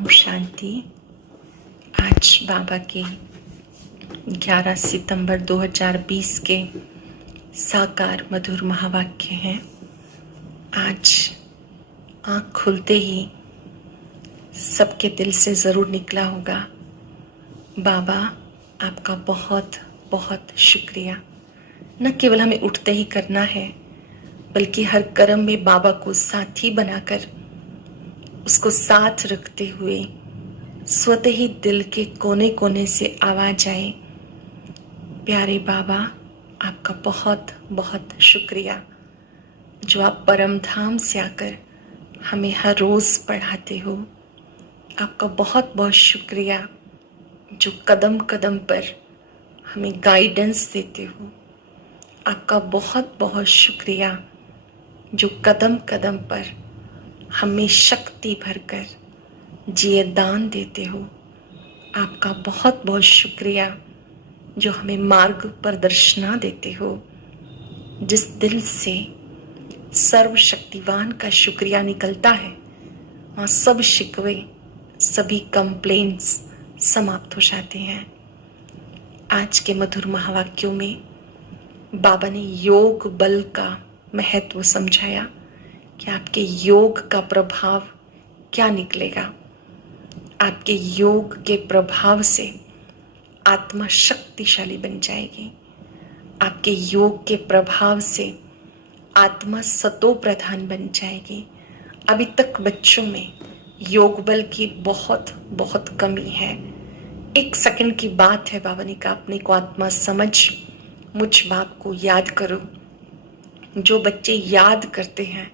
ओम शांति। आज बाबा के 11 सितंबर 2020 के साकार मधुर महावाक्य हैं। आज आँख खुलते ही सबके दिल से ज़रूर निकला होगा, बाबा आपका बहुत बहुत शुक्रिया। न केवल हमें उठते ही करना है, बल्कि हर कर्म में बाबा को साथी बनाकर उसको साथ रखते हुए स्वतः ही दिल के कोने कोने से आवाज आए, प्यारे बाबा आपका बहुत बहुत शुक्रिया जो आप परम धाम से आकर हमें हर रोज़ पढ़ाते हो। आपका बहुत बहुत शुक्रिया जो कदम कदम पर हमें गाइडेंस देते हो। आपका बहुत बहुत शुक्रिया जो कदम कदम पर हमें शक्ति भरकर जिए दान देते हो। आपका बहुत बहुत शुक्रिया जो हमें मार्ग प्रदर्शना देते हो। जिस दिल से सर्वशक्तिवान का शुक्रिया निकलता है, वहाँ सब शिकवे, सभी कंप्लेंट्स समाप्त हो जाते हैं। आज के मधुर महावाक्यों में बाबा ने योग बल का महत्व समझाया कि आपके योग का प्रभाव क्या निकलेगा। आपके योग के प्रभाव से आत्मा शक्तिशाली बन जाएगी। आपके योग के प्रभाव से आत्मा सतो प्रधान बन जाएगी। अभी तक बच्चों में योग बल की बहुत बहुत कमी है। 1 सेकंड की बात है, बाबा ने कहा अपने को आत्मा समझ मुझ बाप को याद करो। जो बच्चे याद करते हैं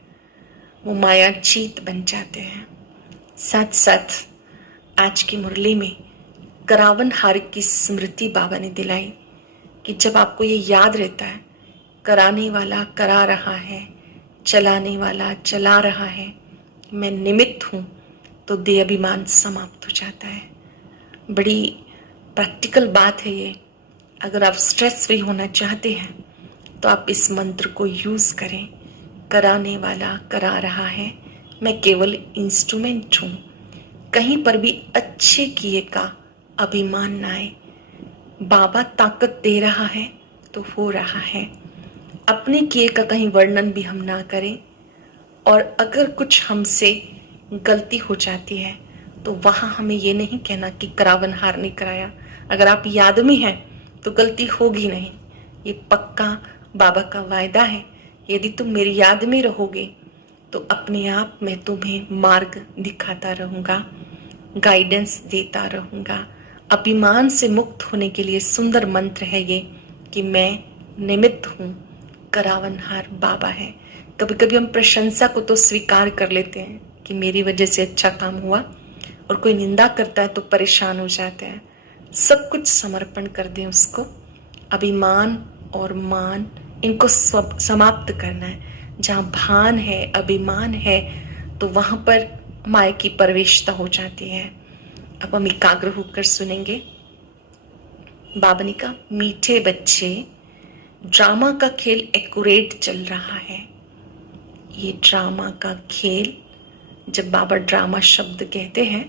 वो मायाजीत बन जाते हैं। साथ साथ आज की मुरली में करावन हार की स्मृति बाबा ने दिलाई कि जब आपको ये याद रहता है, कराने वाला करा रहा है, चलाने वाला चला रहा है, मैं निमित्त हूँ, तो देह अभिमान समाप्त हो जाता है। बड़ी प्रैक्टिकल बात है ये। अगर आप स्ट्रेस फ्री होना चाहते हैं तो आप इस मंत्र को यूज़ करें। कराने वाला करा रहा है, मैं केवल इंस्ट्रूमेंट हूँ। कहीं पर भी अच्छे किए का अभिमान ना आए। बाबा ताकत दे रहा है तो हो रहा है। अपने किए का कहीं वर्णन भी हम ना करें। और अगर कुछ हमसे गलती हो जाती है तो वहाँ हमें ये नहीं कहना कि करावनहार ने कराया। अगर आप याद में हैं तो गलती होगी नहीं, ये पक्का बाबा का वायदा है। यदि तुम मेरी याद में रहोगे तो अपने आप मैं तुम्हें मार्ग दिखाता रहूँगा, गाइडेंस देता रहूँगा। अभिमान से मुक्त होने के लिए सुंदर मंत्र है ये कि मैं निमित्त हूँ, करावनहार बाबा है। कभी कभी हम प्रशंसा को तो स्वीकार कर लेते हैं कि मेरी वजह से अच्छा काम हुआ, और कोई निंदा करता है तो परेशान हो जाते हैं। सब कुछ समर्पण कर दें उसको। अभिमान और मान इनको समाप्त करना है। जहाँ भान है, अभिमान है, तो वहाँ पर माया की प्रवेशता हो जाती है। अब हम एकाग्र होकर सुनेंगे। बाबा ने कहा, मीठे बच्चे, ड्रामा का खेल एक्यूरेट चल रहा है। ये ड्रामा का खेल, जब बाबा ड्रामा शब्द कहते हैं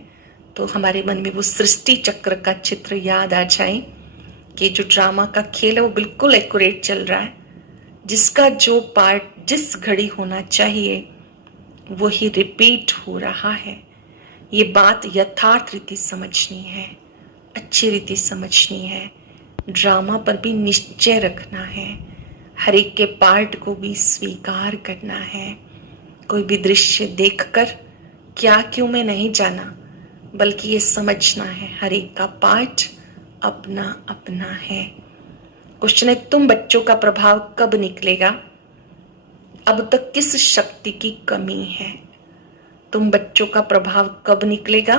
तो हमारे मन में वो सृष्टि चक्र का चित्र याद आ जाए कि जो ड्रामा का खेल है वो बिल्कुल एक्यूरेट चल रहा है। जिसका जो पार्ट जिस घड़ी होना चाहिए वही रिपीट हो रहा है। ये बात यथार्थ रीति समझनी है, अच्छी रीति समझनी है। ड्रामा पर भी निश्चय रखना है। हर एक के पार्ट को भी स्वीकार करना है। कोई भी दृश्य देखकर क्या क्यों में नहीं जाना, बल्कि ये समझना है हर एक का पार्ट अपना अपना है। क्वेश्चन है, तुम बच्चों का प्रभाव कब निकलेगा? अब तक किस शक्ति की कमी है? तुम बच्चों का प्रभाव कब निकलेगा?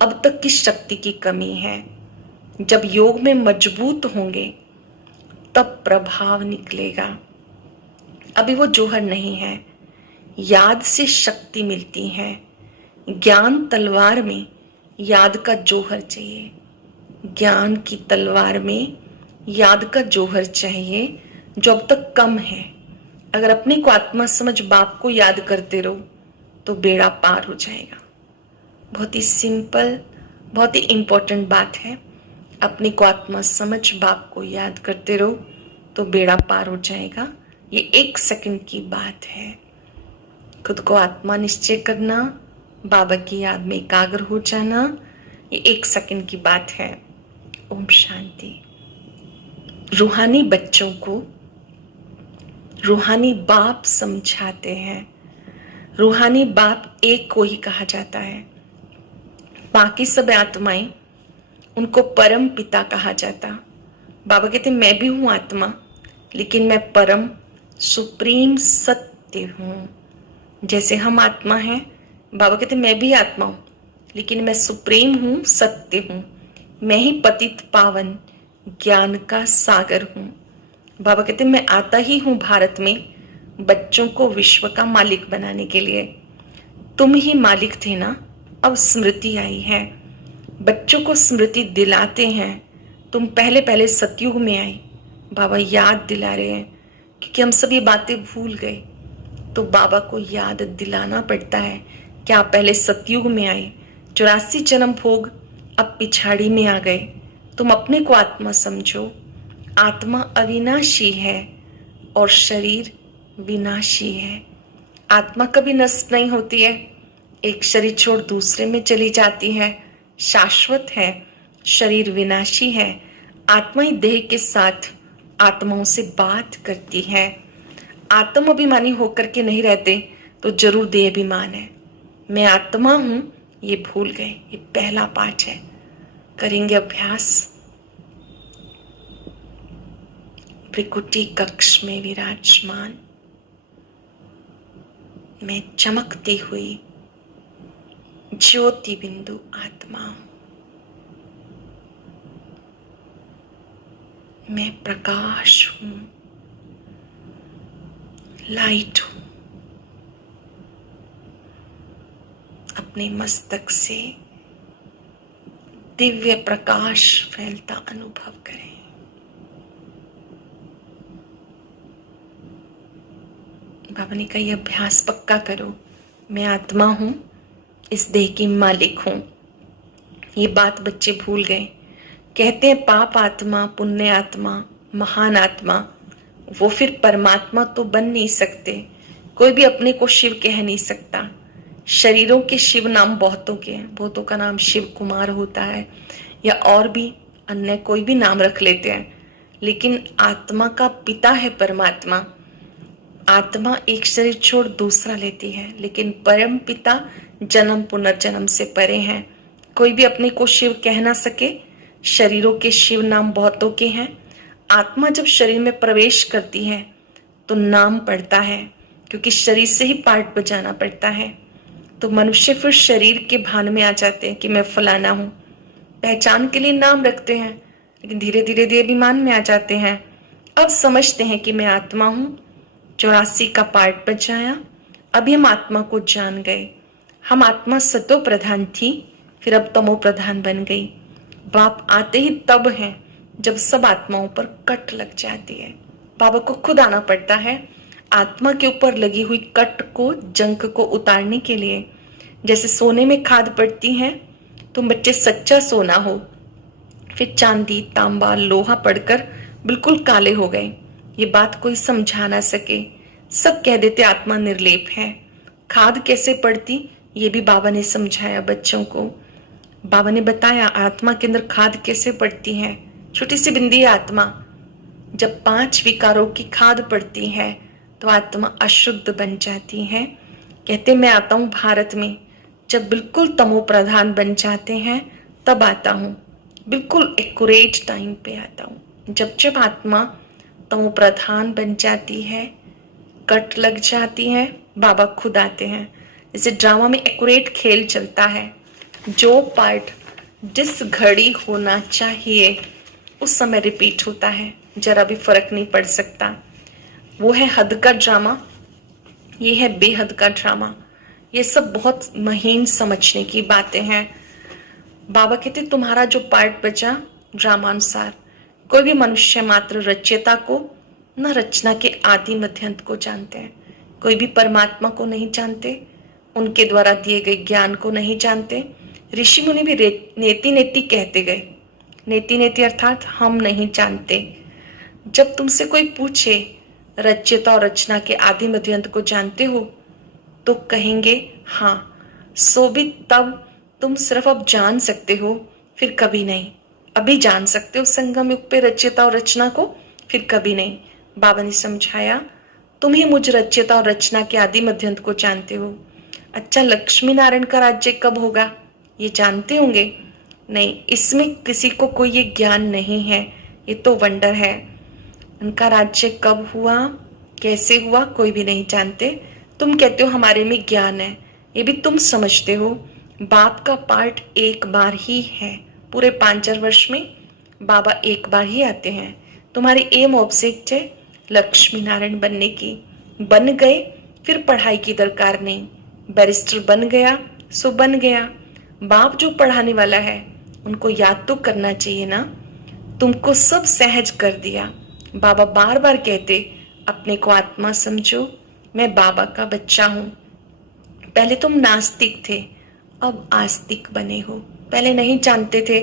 अब तक किस शक्ति की कमी है? जब योग में मजबूत होंगे तब प्रभाव निकलेगा। अभी वो जौहर नहीं है। याद से शक्ति मिलती है। ज्ञान तलवार में याद का जौहर चाहिए। ज्ञान की तलवार में याद का जौहर चाहिए जो अब तक कम है। अगर अपने को आत्मा समझ बाप को याद करते रहो तो बेड़ा पार हो जाएगा। बहुत ही सिंपल, बहुत ही इम्पोर्टेंट बात है। अपने को आत्मा समझ बाप को याद करते रहो तो बेड़ा पार हो जाएगा। ये 1 सेकंड की बात है। खुद को आत्मा निश्चय करना, बाबा की याद में एकाग्र हो जाना, ये 1 सेकंड की बात है। ओम शांति। रूहानी बच्चों को रूहानी बाप समझाते हैं। रूहानी बाप एक को ही कहा जाता है। बाकी सब आत्माएं, उनको परम पिता कहा जाता। बाबा कहते मैं भी हूं आत्मा, लेकिन मैं परम सुप्रीम सत्य हूं। जैसे हम आत्मा हैं, बाबा कहते मैं भी आत्मा हूं, लेकिन मैं सुप्रीम हूं, सत्य हूं। मैं ही पतित पावन ज्ञान का सागर हूं। बाबा कहते मैं आता ही हूं भारत में बच्चों को विश्व का मालिक बनाने के लिए। तुम ही मालिक थे ना, अब स्मृति आई है। बच्चों को स्मृति दिलाते हैं, तुम पहले पहले सतयुग में आए। बाबा याद दिला रहे हैं, क्योंकि हम सब ये बातें भूल गए, तो बाबा को याद दिलाना पड़ता है कि आप पहले सतयुग में आए। 84 जन्म भोग अब पिछाड़ी में आ गए। तुम अपने को आत्मा समझो। आत्मा अविनाशी है और शरीर विनाशी है। आत्मा कभी नष्ट नहीं होती है, एक शरीर छोड़ दूसरे में चली जाती है, शाश्वत है। शरीर विनाशी है। आत्मा ही देह के साथ आत्माओं से बात करती है। आत्म अभिमानी होकर के नहीं रहते तो जरूर देह अभिमान है। मैं आत्मा हूं, ये भूल गए। ये पहला पाठ है, करेंगे अभ्यास। त्रिकुटी कक्ष में विराजमान मैं चमकती हुई ज्योति बिंदु आत्मा हूं। मैं प्रकाश हूं, लाइट हूं। अपने मस्तक से दिव्य प्रकाश फैलता अनुभव करें। बाबा ने कहा, यह अभ्यास पक्का करो। मैं आत्मा हूं, इस देह की मालिक हूं। ये बात बच्चे भूल गए। कहते हैं पाप आत्मा, पुण्य आत्मा, महान आत्मा। वो फिर परमात्मा तो बन नहीं सकते। कोई भी अपने को शिव कह नहीं सकता। शरीरों के शिव नाम बहुतों के हैं। बहुतों का नाम शिव कुमार होता है, या और भी अन्य कोई भी नाम रख लेते हैं, लेकिन आत्मा का पिता है परमात्मा। आत्मा एक शरीर छोड़ दूसरा लेती है, लेकिन परम पिता जन्म पुनर्जन्म से परे हैं। कोई भी अपने को शिव कह ना सके। शरीरों के शिव नाम बहुतों के हैं। आत्मा जब शरीर में प्रवेश करती है तो नाम पड़ता है, क्योंकि शरीर से ही पार्ट बजाना पड़ता है। तो मनुष्य फिर शरीर के भान में आ जाते हैं कि मैं फलाना हूं। पहचान के लिए नाम रखते हैं, लेकिन धीरे धीरे देहाभिमान में आ जाते हैं। अब समझते हैं कि मैं आत्मा हूं। 84 का पार्ट बजाया, अभी हम आत्मा को जान गए। हम आत्मा सतो प्रधान थी, फिर अब तमो प्रधान बन गई। बाप आते ही तब हैं जब सब आत्माओं पर कट लग जाती है। बाबा को खुद आना पड़ता है आत्मा के ऊपर लगी हुई कट को, जंक को उतारने के लिए। जैसे सोने में खाद पड़ती है, तुम बच्चे सच्चा सोना हो, फिर चांदी तांबा लोहा पड़कर बिल्कुल काले हो गए। ये बात कोई समझा ना सके। सब कह देते आत्मा निर्लेप है। खाद कैसे पड़ती, ये भी बाबा ने समझाया बच्चों को। बाबा ने बताया आत्मा के अंदर खाद कैसे पड़ती है। छोटी सी बिंदी आत्मा, जब 5 विकारों की खाद पड़ती है तो आत्मा अशुद्ध बन जाती है। कहते मैं आता हूं भारत में, जब बिल्कुल तमो प्रधान बन जाते हैं तब आता हूं। बिल्कुल एक्यूरेट टाइम पे आता हूं। जब जब आत्मा तमो प्रधान बन जाती है, कट लग जाती है, बाबा खुद आते हैं। जैसे ड्रामा में एक्यूरेट खेल चलता है, जो पार्ट जिस घड़ी होना चाहिए उस समय रिपीट होता है, जरा भी फर्क नहीं पड़ सकता। वो है हद का ड्रामा, ये है बेहद का ड्रामा। ये सब बहुत महीन समझने की बातें हैं। बाबा कहते तुम्हारा जो पार्ट बचा ड्रामानुसार, कोई भी मनुष्य मात्र रचयिता को न रचना के आदि मध्यंत को जानते हैं। कोई भी परमात्मा को नहीं जानते, उनके द्वारा दिए गए ज्ञान को नहीं जानते। ऋषि मुनि भी नेति नेति कहते गए। नेति नेति अर्थात हम नहीं जानते। जब तुमसे कोई पूछे रचयिता और रचना के आदि मध्य अंत को जानते हो, तो कहेंगे हाँ, सो भी तब तुम सिर्फ अब जान सकते हो, फिर कभी नहीं। अभी जान सकते हो संगम युग पे रचयिता और रचना को, फिर कभी नहीं। बाबा ने समझाया, तुम ही मुझ रचयिता और रचना के आदि मध्य अंत को जानते हो। अच्छा, लक्ष्मी नारायण का राज्य कब होगा ये जानते होंगे? नहीं, इसमें किसी को कोई ये ज्ञान नहीं है, ये तो वंडर है। उनका राज्य कब हुआ, कैसे हुआ, कोई भी नहीं जानते। तुम कहते हो हमारे में ज्ञान है, ये भी तुम समझते हो। बाप का पार्ट एक बार ही है, पूरे 5,000 वर्ष में बाबा एक बार ही आते हैं। तुम्हारी एम ऑब्जेक्ट है लक्ष्मी नारायण बनने की, बन गए फिर पढ़ाई की दरकार नहीं। बैरिस्टर बन गया सो बन गया। बाप जो पढ़ाने वाला है उनको याद तो करना चाहिए ना। तुमको सब सहज कर दिया। बाबा बार बार कहते, अपने को आत्मा समझो, मैं बाबा का बच्चा हूं। पहले तुम नास्तिक थे, अब आस्तिक बने हो। पहले नहीं जानते थे,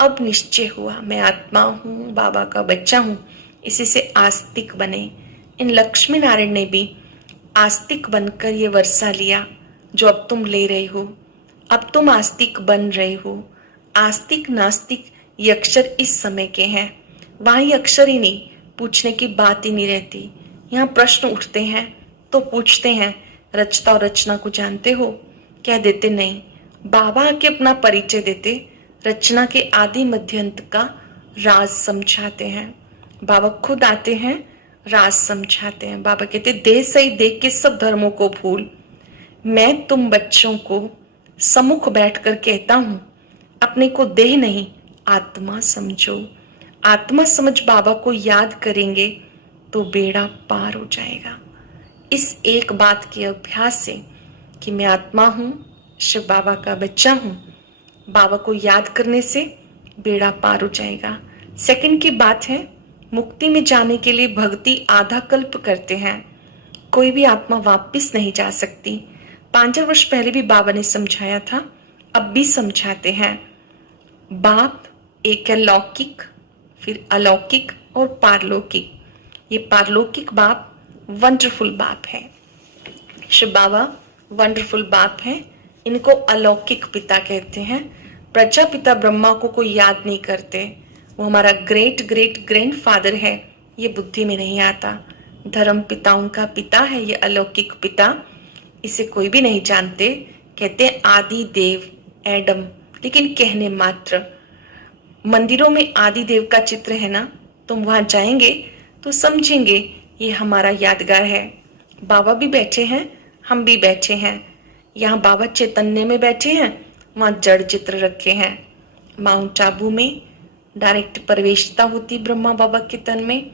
अब निश्चय हुआ मैं आत्मा हूं, बाबा का बच्चा हूं, इसी से आस्तिक बने। इन लक्ष्मी नारायण ने भी आस्तिक बनकर ये वर्षा लिया जो अब तुम ले रहे हो। अब तुम आस्तिक बन रहे हो। आस्तिक नास्तिक ये अक्षर इस समय के हैं, वहां ये अक्षर ही नहीं, पूछने की बात ही नहीं रहती। यहाँ प्रश्न उठते हैं तो पूछते हैं, रचता और रचना को जानते हो? कह देते नहीं। बाबा आके अपना परिचय देते, रचना के आदि मध्य अंत का राज समझाते हैं। बाबा खुद आते हैं, राज समझाते हैं। बाबा कहते, देह सही देख के सब धर्मों को भूल। मैं तुम बच्चों को सम्मुख बैठकर कहता हूं, अपने को देह नहीं आत्मा समझो। आत्मा समझ बाबा को याद करेंगे तो बेड़ा पार हो जाएगा। इस एक बात के अभ्यास से कि मैं आत्मा हूं, शिव बाबा का बच्चा हूं, बाबा को याद करने से बेड़ा पार हो जाएगा। सेकंड की बात है, मुक्ति में जाने के लिए भक्ति आधा कल्प करते हैं, कोई भी आत्मा वापस नहीं जा सकती। 5,000 वर्ष पहले भी बाबा ने समझाया था, अब भी समझाते हैं। बाप एक है लौकिक, फिर अलौकिक और पारलौकिक। ये पारलौकिक बाप वंडरफुल बाप है। शिव बाबा वंडरफुल बाप है। इनको अलौकिक पिता कहते हैं। प्रजापिता ब्रह्मा को कोई याद नहीं करते, वो हमारा ग्रेट ग्रेट ग्रैंडफादर है, ये बुद्धि में नहीं आता। धर्म पिताओं का पिता है ये अलौकिक पिता, इसे कोई भी नहीं जानते। कहते हैं आदि देव एडम, लेकिन कहने मात्र। मंदिरों में आदि देव का चित्र है ना, तुम वहां जाएंगे तो समझेंगे ये हमारा यादगार है। बाबा भी बैठे हैं, हम भी बैठे हैं। यहाँ बाबा चैतन्य में बैठे हैं, वहां जड़ चित्र रखे हैं। माउंट आबू में डायरेक्ट प्रवेशता होती ब्रह्मा बाबा के तन में।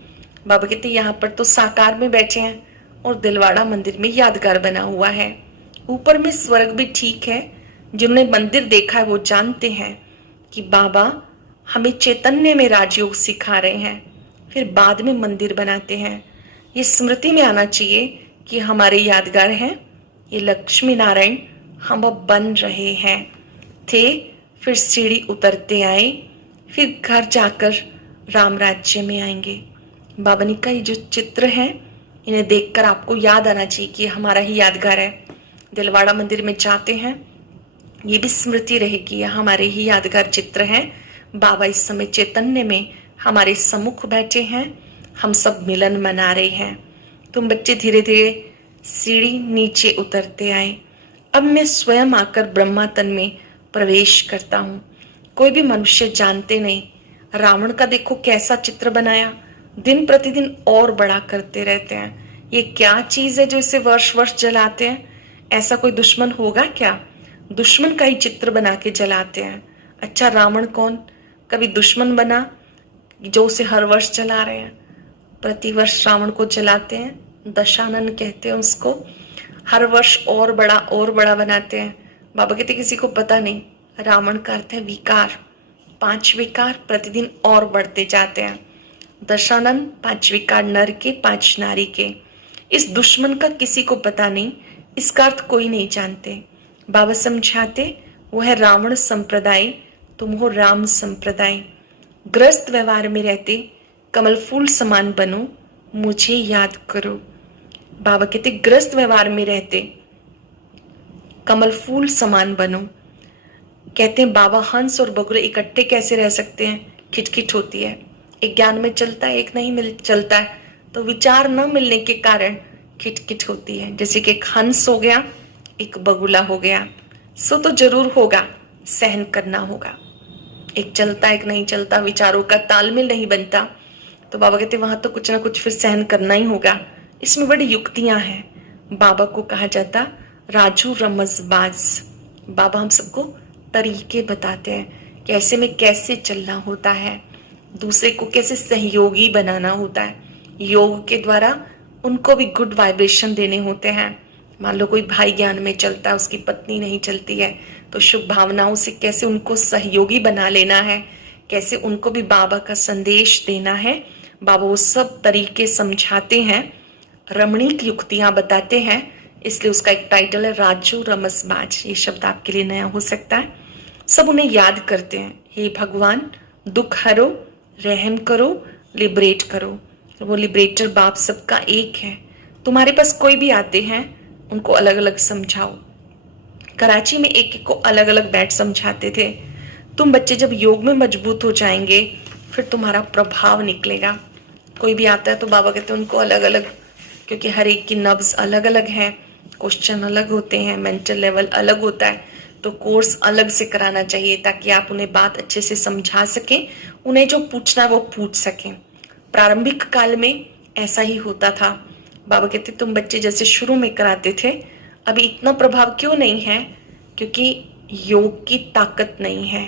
बाबा कहते यहाँ पर तो साकार में बैठे हैं, और दिलवाड़ा मंदिर में यादगार बना हुआ है। ऊपर में स्वर्ग भी ठीक है। जिन्होंने मंदिर देखा है वो जानते हैं कि बाबा हमें चैतन्य में राजयोग सिखा रहे हैं, फिर बाद में मंदिर बनाते हैं। ये स्मृति में आना चाहिए कि हमारे यादगार हैं ये लक्ष्मी नारायण, हम अब बन रहे हैं। थे, फिर सीढ़ी उतरते आए, फिर घर जाकर राम राज्य में आएंगे। बाबा ने का ये जो चित्र है, इन्हें देखकर आपको याद आना चाहिए कि हमारा ही यादगार है। दिलवाड़ा मंदिर में जाते हैं, ये भी स्मृति रहेगी, यह हमारे ही यादगार चित्र हैं। बाबा इस समय चैतन्य में हमारे सम्मुख बैठे हैं, हम सब मिलन मना रहे हैं। तुम बच्चे धीरे धीरे सीढ़ी नीचे उतरते आए। अब मैं स्वयं आकर ब्रह्मा तन में प्रवेश करता हूँ। कोई भी मनुष्य जानते नहीं। रावण का देखो कैसा चित्र बनाया, दिन प्रतिदिन और बड़ा करते रहते हैं। ये क्या चीज है जो इसे वर्ष वर्ष जलाते हैं? ऐसा कोई दुश्मन होगा क्या? दुश्मन का ही चित्र बना के जलाते हैं। अच्छा, रावण कौन कभी दुश्मन बना जो उसे हर वर्ष जला रहे हैं? प्रतिवर्ष रावण को जलाते हैं, दशानन कहते हैं उसको। हर वर्ष और बड़ा बनाते हैं। बाबा कहते किसी को पता नहीं, रावण का अर्थ है विकार। 5 विकार प्रतिदिन और बढ़ते जाते हैं। दशानन 5 विकार नर के, 5 नारी के। इस दुश्मन का किसी को पता नहीं, इसका अर्थ कोई नहीं जानते। बाबा समझाते वो है रावण संप्रदाय, तुम हो राम संप्रदाय। ग्रस्त व्यवहार में रहते कमल फूल समान बनो, मुझे याद करो। बाबा कहते ग्रस्त व्यवहार में रहते कमल फूल समान बनो। कहते हैं बाबा हंस और बगुले इकट्ठे कैसे रह सकते हैं, खिटखिट होती है। एक ज्ञान में चलता है, एक नहीं मिल चलता है, तो विचार न मिलने के कारण खिटखिट होती है। जैसे कि एक हंस हो गया, एक बगुला हो गया, सो तो जरूर होगा, सहन करना होगा। एक चलता एक नहीं चलता, विचारों का तालमेल नहीं बनता, तो बाबा कहते वहां तो कुछ ना कुछ फिर सहन करना ही होगा। इसमें बड़ी युक्तियां हैं। बाबा को कहा जाता राजू रमजबाज। बाबा हम सबको तरीके बताते हैं कि ऐसे में कैसे चलना होता है, दूसरे को कैसे सहयोगी बनाना होता है। योग के द्वारा उनको भी गुड वाइब्रेशन देने होते हैं। मान लो कोई भाई ज्ञान में चलता है, उसकी पत्नी नहीं चलती है, तो शुभ भावनाओं से कैसे उनको सहयोगी बना लेना है, कैसे उनको भी बाबा का संदेश देना है। बाबा वो सब तरीके समझाते हैं, रमणीक युक्तियां बताते हैं। इसलिए उसका एक टाइटल है राजू रमसबाज। ये शब्द आपके लिए नया हो सकता है। सब उन्हें याद करते हैं, हे भगवान दुख हरो, रहम करो, लिबरेट करो। वो लिबरेटर बाप सबका एक है। तुम्हारे पास कोई भी आते हैं, उनको अलग अलग समझाओ। कराची में एक एक को अलग अलग बैठ समझाते थे। तुम बच्चे जब योग में मजबूत हो जाएंगे, फिर तुम्हारा प्रभाव निकलेगा। कोई भी आता है तो बाबा कहते हैं उनको अलग अलग, क्योंकि हर एक की नब्ज अलग अलग है, क्वेश्चन अलग होते हैं, मेंटल लेवल अलग होता है, तो कोर्स अलग से कराना चाहिए ताकि आप उन्हें बात अच्छे से समझा सकें, उन्हें जो पूछना है वो पूछ सकें। प्रारंभिक काल में ऐसा ही होता था। बाबा कहते तुम बच्चे जैसे शुरू में कराते थे, अभी इतना प्रभाव क्यों नहीं है, क्योंकि योग की ताकत नहीं है।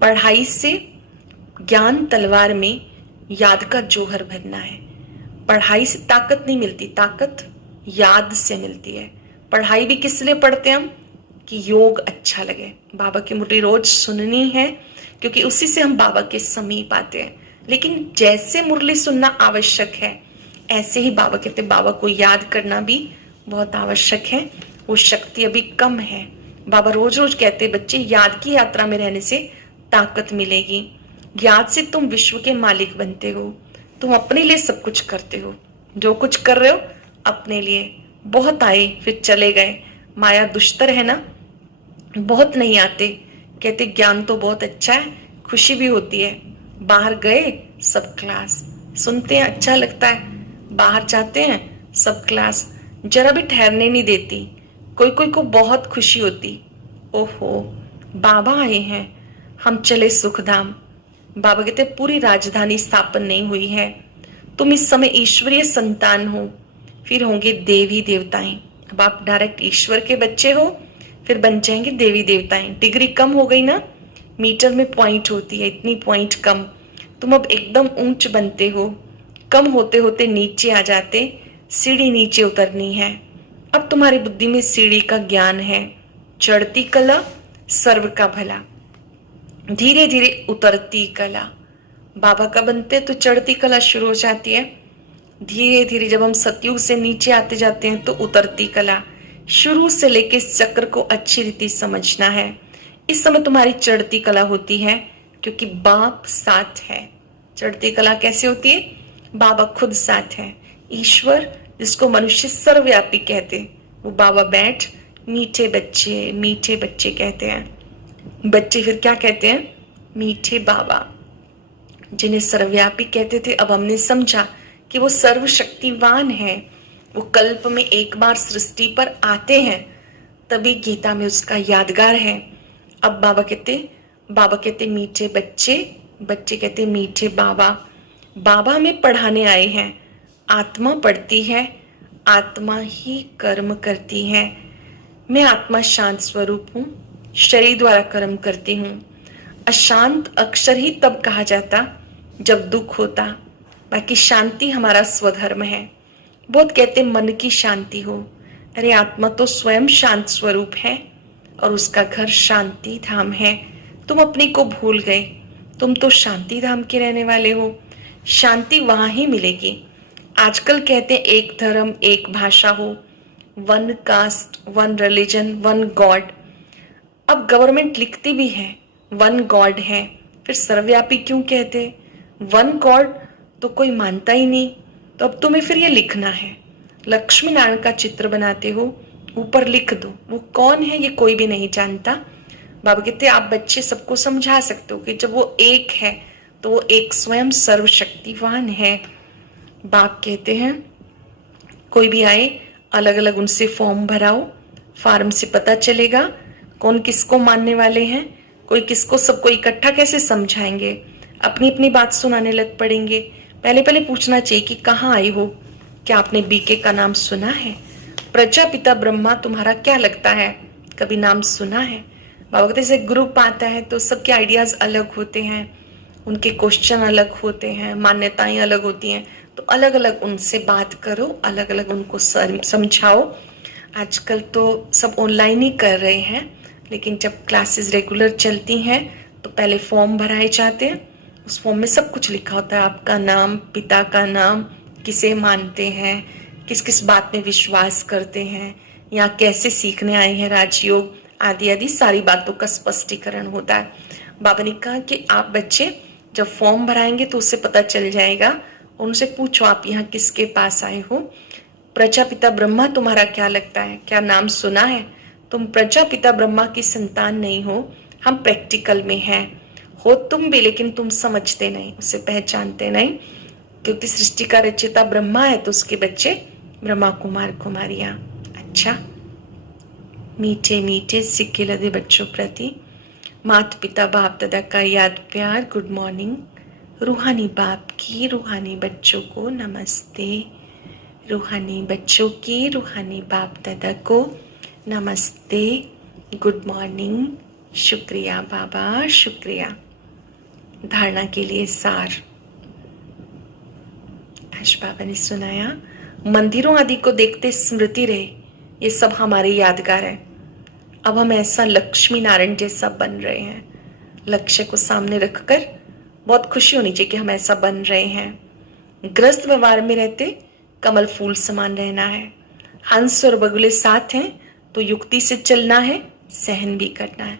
पढ़ाई से ज्ञान तलवार में याद का जौहर भरना है। पढ़ाई से ताकत नहीं मिलती, ताकत याद से मिलती है। पढ़ाई भी किस लिए पढ़ते हैं हम, कि योग अच्छा लगे, बाबा की मुरली रोज सुननी है, क्योंकि उसी से हम बाबा के समीप आते हैं। लेकिन जैसे मुरली सुनना आवश्यक है, ऐसे ही बाबा कहते बाबा को याद करना भी बहुत आवश्यक है। वो शक्ति अभी कम है। बाबा रोज रोज कहते बच्चे याद की यात्रा में रहने से ताकत मिलेगी। याद से तुम विश्व के मालिक बनते हो। तुम अपने लिए सब कुछ करते हो, जो कुछ कर रहे हो अपने लिए। बहुत आए फिर चले गए, माया दुष्टर है ना, बहुत नहीं आते। कहते ज्ञान तो बहुत अच्छा है, खुशी भी होती है। बाहर गए सब क्लास, सुनते हैं अच्छा लगता है, बाहर जाते हैं सब क्लास, जरा भी ठहरने नहीं देती। कोई कोई को बहुत खुशी होती, ओहो बाबा आए हैं, हम चले सुखधाम। बाबा कहते पूरी राजधानी स्थापन नहीं हुई है, तुम इस समय ईश्वरीय संतान हो, फिर होंगे देवी देवताएं। अब आप डायरेक्ट ईश्वर के बच्चे हो, फिर बन जाएंगे देवी देवताएं। डिग्री कम हो गई ना, मीटर में पॉइंट होती है, इतनी पॉइंट कम। तुम अब एकदम ऊंच बनते हो, कम होते होते नीचे आ जाते, सीढ़ी नीचे उतरनी है। अब तुम्हारी बुद्धि में सीढ़ी का ज्ञान है, चढ़ती कला सर्व का भला, धीरे धीरे उतरती कला। बाबा का बनते तो चढ़ती कला शुरू हो जाती है, धीरे धीरे जब हम सतयुग से नीचे आते जाते हैं तो उतरती कला। शुरू से लेके इस चक्र को अच्छी रीति समझना है। इस समय तुम्हारी चढ़ती कला होती है, क्योंकि बाप साथ है। चढ़ती कला कैसे होती है, बाबा खुद साथ है। ईश्वर जिसको मनुष्य सर्वव्यापी कहते, वो बाबा बैठ मीठे बच्चे कहते हैं। बच्चे फिर क्या कहते हैं, मीठे बाबा। जिन्हें सर्वव्यापी कहते थे, अब हमने समझा कि वो सर्वशक्तिवान है। वो कल्प में एक बार सृष्टि पर आते हैं, तभी गीता में उसका यादगार है। अब बाबा कहते मीठे बच्चे, बच्चे कहते मीठे बाबा। बाबा हमें पढ़ाने आए हैं। आत्मा पढ़ती है, आत्मा ही कर्म करती है। मैं आत्मा शांत स्वरूप हूँ, शरीर द्वारा कर्म करती हूँ। अशांत अक्षर ही तब कहा जाता जब दुख होता, बाकी शांति हमारा स्वधर्म है। बहुत कहते मन की शांति हो, अरे आत्मा तो स्वयं शांत स्वरूप है और उसका घर शांति धाम है। तुम अपने को भूल गए, तुम तो शांति धाम के रहने वाले हो। शांति वहां ही मिलेगी। आजकल कहते हैं एक धर्म एक भाषा हो, one cast one religion one God. अब गवर्नमेंट लिखती भी है वन गॉड है, फिर सर्वव्यापी क्यों कहते? वन गॉड तो कोई मानता ही नहीं, तो अब तुम्हें फिर ये लिखना है। लक्ष्मी नारायण का चित्र बनाते हो, ऊपर लिख दो वो कौन है, ये कोई भी नहीं जानता। बाबा कहते आप बच्चे सबको समझा सकते हो कि जब वो एक है तो वो एक स्वयं सर्वशक्तिवान है। बाप कहते हैं कोई भी आए अलग अलग उनसे फॉर्म भराओ, फार्म से पता चलेगा कौन किसको मानने वाले हैं, कोई किसको, सबको इकट्ठा कैसे समझाएंगे, अपनी अपनी बात सुनाने लग पड़ेंगे। पहले पहले पूछना चाहिए कि कहाँ आई हो, क्या आपने बीके का नाम सुना है? प्रजापिता ब्रह्मा तुम्हारा क्या लगता है, कभी नाम सुना है? बाबा कहते जैसे ग्रुप आता है तो सबके आइडियाज अलग होते हैं, उनके क्वेश्चन अलग होते हैं, मान्यताएं अलग होती हैं, तो अलग अलग उनसे बात करो, अलग अलग उनको समझाओ। आजकल तो सब ऑनलाइन ही कर रहे हैं, लेकिन जब क्लासेस रेगुलर चलती हैं तो पहले फॉर्म भराए जाते हैं। उस फॉर्म में सब कुछ लिखा होता है, आपका नाम, पिता का नाम, किसे मानते हैं, किस किस बात में विश्वास करते हैं, यहाँ कैसे सीखने आए हैं राजयोग, आदि आदि सारी बातों का स्पष्टीकरण होता है। बाबा ने कहा कि आप बच्चे जब फॉर्म भराएंगे तो उससे पता चल जाएगा, उनसे पूछो आप यहाँ किसके पास आए हो, प्रजापिता ब्रह्मा तुम्हारा क्या लगता है, क्या नाम सुना है? तुम प्रजापिता ब्रह्मा की संतान नहीं हो, हम प्रैक्टिकल में हैं, हो तुम भी, लेकिन तुम समझते नहीं, उसे पहचानते नहीं, क्योंकि सृष्टि का रचयिता ब्रह्मा है तो उसके बच्चे ब्रह्मा कुमार कुमारियां। अच्छा, मीठे मीठे सिक्के लदे बच्चों प्रति माता पिता बाप दादा का याद प्यार, गुड मॉर्निंग। रूहानी बाप की रूहानी बच्चों को नमस्ते, रूहानी बच्चों की रूहानी बाप दादा को नमस्ते, गुड मॉर्निंग, शुक्रिया बाबा, शुक्रिया। धारणा के लिए सार आज बाबा ने सुनाया, मंदिरों आदि को देखते स्मृति रहे, ये सब हमारे यादगार है। अब हम ऐसा लक्ष्मी नारायण जैसा बन रहे हैं, लक्ष्य को सामने रखकर बहुत खुशी होनी चाहिए कि हम ऐसा बन रहे हैं। ग्रस्त व्यवहार में रहते कमल फूल समान रहना है, हंस और बगुले साथ हैं तो युक्ति से चलना है, सहन भी करना है,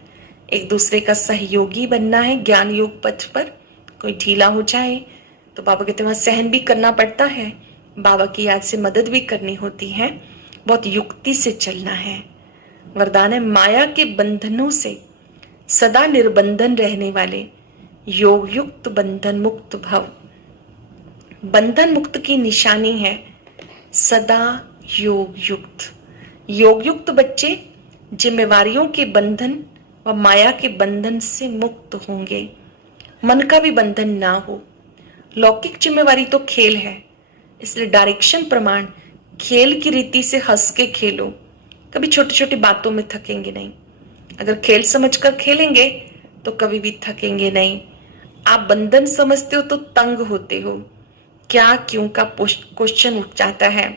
एक दूसरे का सहयोगी बनना है। ज्ञान योग पथ पर कोई ढीला हो जाए तो बाबा कहते हैं वहां सहन भी करना पड़ता है, बाबा की याद से मदद भी करनी होती है, बहुत युक्ति से चलना है। वरदान है माया के बंधनों से सदा निर्बंधन रहने वाले, योग युक्त बंधन मुक्त भव। बंधन मुक्त की निशानी है सदा योग युक्त। योग युक्त बच्चे जिम्मेवारियों के बंधन व माया के बंधन से मुक्त होंगे, मन का भी बंधन ना हो। लौकिक जिम्मेवारी तो खेल है, इसलिए डायरेक्शन प्रमाण खेल की रीति से हंस के खेलो, कभी छोटी छोटी बातों में थकेंगे नहीं। अगर खेल समझकर खेलेंगे तो कभी भी थकेंगे नहीं। आप बंधन समझते हो तो तंग होते हो, क्या क्यों का क्वेश्चन उठ जाता है।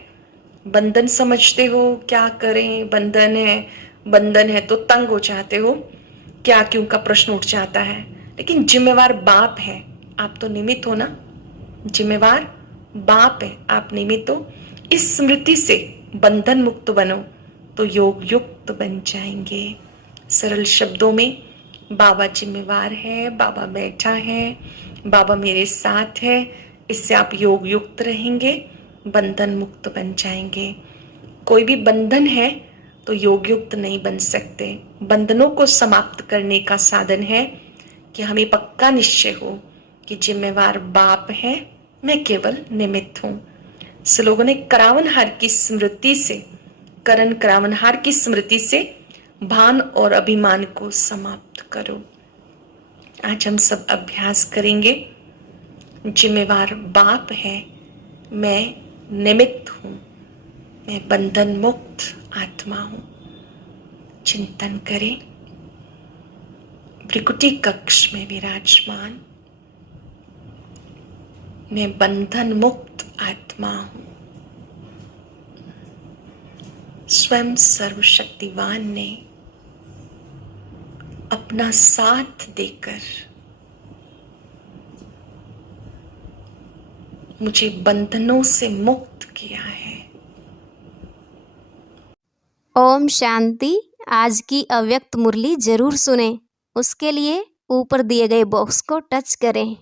बंधन समझते हो क्या करें, बंधन है तो तंग हो जाते हो, क्या क्यों का प्रश्न उठ जाता है। लेकिन जिम्मेवार बाप है, आप तो निमित्त हो ना, जिम्मेवार बाप है, आप निमित्त हो। इस स्मृति से बंधन मुक्त बनो तो योग युक्त बन जाएंगे। सरल शब्दों में बाबा जिम्मेवार है, बाबा बैठा है, बाबा मेरे साथ है, इससे आप योग युक्त रहेंगे, बंधन मुक्त बन जाएंगे। कोई भी बंधन है तो योग युक्त नहीं बन सकते। बंधनों को समाप्त करने का साधन है कि हमें पक्का निश्चय हो कि जिम्मेवार बाप है, मैं केवल निमित्त हूं। लोगों ने करावनहार की स्मृति से, करण करावनहार की स्मृति से भान और अभिमान को समाप्त करो। आज हम सब अभ्यास करेंगे, जिम्मेवार बाप है, मैं निमित्त हूं, मैं बंधन मुक्त आत्मा हूं। चिंतन करें, भृकुटी कक्ष में विराजमान मैं बंधन मुक्त आत्मा हूं। स्वयं सर्वशक्तिवान ने अपना साथ देकर मुझे बंधनों से मुक्त किया है। ओम शांति। आज की अव्यक्त मुरली जरूर सुने। उसके लिए ऊपर दिए गए बॉक्स को टच करें।